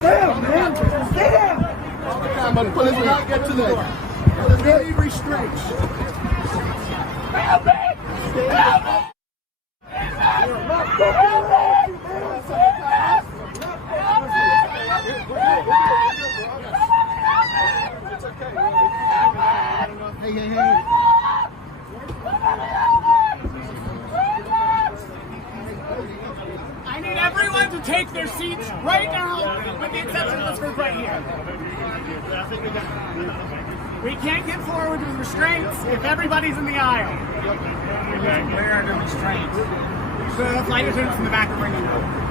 Down, man. Stay down. Let's not get to that. There's very restraints. Help me! Help me! Hey. I need everyone to take their seats right now, with the exception of this group right here. We can't get forward with restraints if everybody's in the aisle. Where are the restraints? The flight attendants in the back are bringing them.